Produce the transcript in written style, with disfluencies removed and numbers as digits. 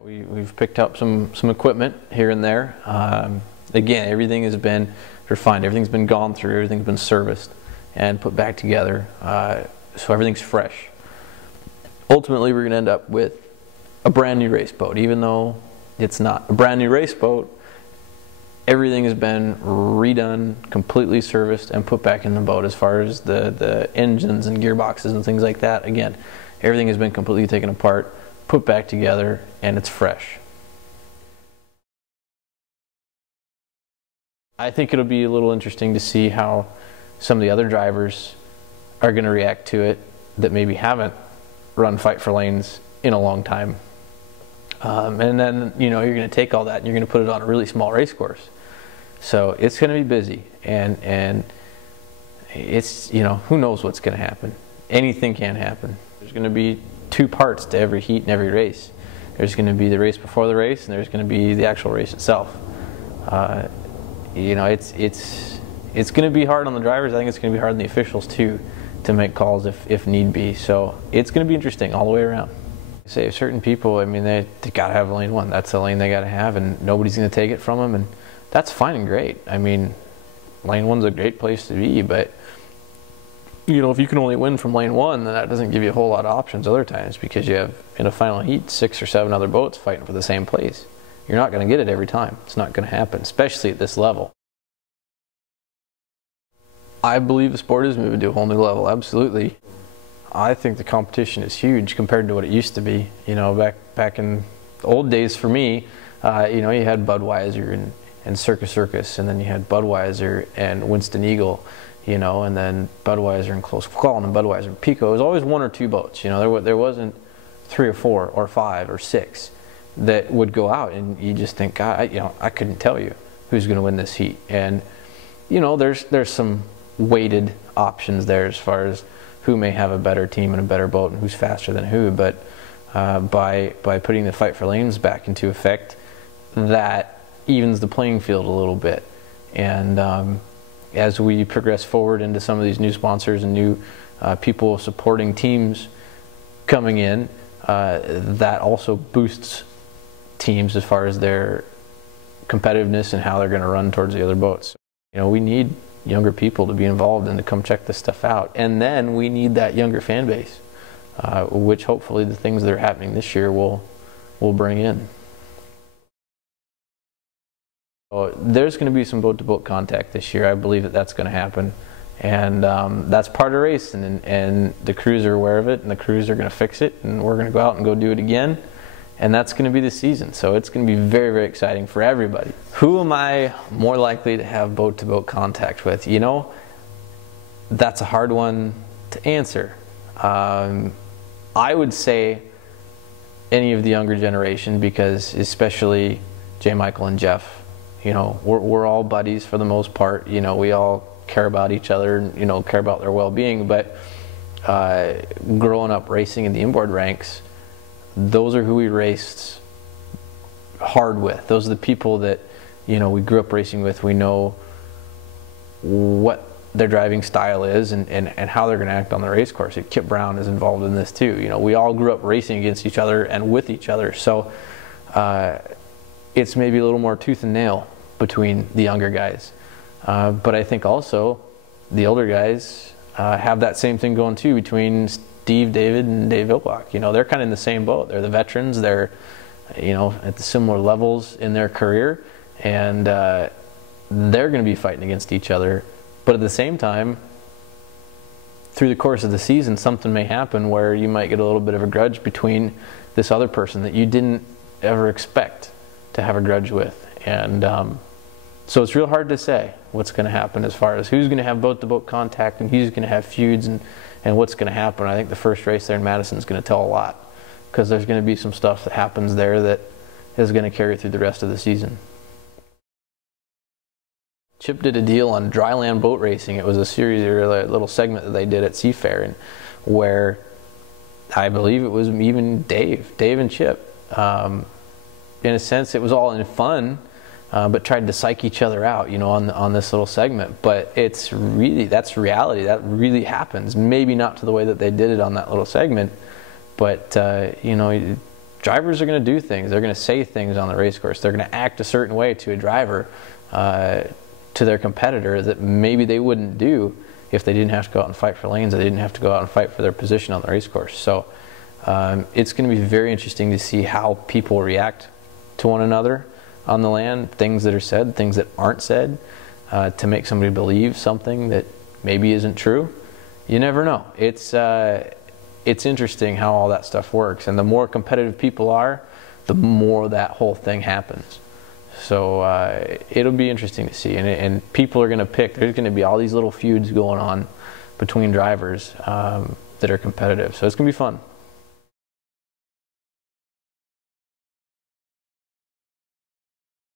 We've picked up some equipment here and there. Again, everything has been refined, everything's been gone through, everything's been serviced and put back together, so everything's fresh. Ultimately, we're going to end up with a brand new race boat, even though it's not a brand new race boat. Everything has been redone, completely serviced, and put back in the boat as far as the engines and gearboxes and things like that. Again, everything has been completely taken apart, put back together, and it's fresh. I think it'll be a little interesting to see how some of the other drivers are going to react to it that maybe haven't run Fight for Lanes in a long time. And then, you know, you're going to take all that and you're going to put it on a really small race course. So it's going to be busy, and it's, you know, who knows what's going to happen. Anything can happen. There's going to be two parts to every heat and every race. There's going to be the race before the race, and there's going to be the actual race itself. You know, it's going to be hard on the drivers. I think it's going to be hard on the officials too, to make calls if need be. So it's going to be interesting all the way around. Say certain people, I mean, they got to have lane one. That's the lane they got to have, and nobody's going to take it from them, and that's fine and great. I mean, lane one's a great place to be, but you know, if you can only win from lane one, then that doesn't give you a whole lot of options other times, because you have, in a final heat, 6 or 7 other boats fighting for the same place. You're not going to get it every time. It's not going to happen, especially at this level. I believe the sport is moving to a whole new level, absolutely. I think the competition is huge compared to what it used to be. You know, back in the old days for me, you know, you had Budweiser and Circus, and then you had Budweiser and Winston Eagle, you know, and then Budweiser and Close Call, and then Budweiser and Pico. It was always 1 or 2 boats, you know, there wasn't 3 or 4 or 5 or 6 that would go out, and you just think, God, you know, I couldn't tell you who's going to win this heat. And you know, there's some weighted options there as far as who may have a better team and a better boat and who's faster than who, but by putting the Fight for Lanes back into effect, that evens the playing field a little bit. And as we progress forward into some of these new sponsors and new people supporting teams coming in, that also boosts teams as far as their competitiveness and how they're going to run towards the other boats. You know, we need younger people to be involved and to come check this stuff out, and then we need that younger fan base, which hopefully the things that are happening this year will bring in. So there's going to be some boat-to-boat contact this year. I believe that that's going to happen, and that's part of racing, and the crews are aware of it, and the crews are going to fix it, and we're going to go out and go do it again, and that's going to be the season. So it's going to be very, very exciting for everybody. Who am I more likely to have boat-to-boat contact with? You know, that's a hard one to answer. I would say any of the younger generation, because especially J. Michael and Jeff, you know, we're all buddies for the most part. You know, we all care about each other and, you know, care about their well-being. But growing up racing in the inboard ranks, those are who we raced hard with. Those are the people that, you know, we grew up racing with. We know what their driving style is and how they're going to act on the race course. Kip Brown is involved in this too. You know, we all grew up racing against each other and with each other. So it's maybe a little more tooth and nail between the younger guys. But I think also the older guys have that same thing going too between Steve, David, and Dave Ilbach. You know, they're kind of in the same boat. They're the veterans. They're, you know, at the similar levels in their career, and they're going to be fighting against each other. But at the same time, through the course of the season, something may happen where you might get a little bit of a grudge between this other person that you didn't ever expect to have a grudge with. And so it's real hard to say what's going to happen as far as who's going to have boat-to-boat contact and who's going to have feuds and what's going to happen. I think the first race there in Madison is going to tell a lot, because there's going to be some stuff that happens there that is going to carry through the rest of the season. Chip did a deal on dryland boat racing. It was a series or a little segment that they did at Seafair, and where I believe it was even Dave and Chip. In a sense, it was all in fun, but tried to psych each other out, you know, on this little segment. But it's really, that's reality. That really happens. Maybe not to the way that they did it on that little segment, but you know, drivers are going to do things. They're going to say things on the race course. They're going to act a certain way to a driver, to their competitor, that maybe they wouldn't do if they didn't have to go out and fight for lanes. They didn't have to go out and fight for their position on the race course. So it's going to be very interesting to see how people react to one another on the land, things that are said, things that aren't said, to make somebody believe something that maybe isn't true. You never know. It's interesting how all that stuff works, and the more competitive people are, the more that whole thing happens. So it'll be interesting to see, and people are going to pick. There's going to be all these little feuds going on between drivers that are competitive, so it's going to be fun.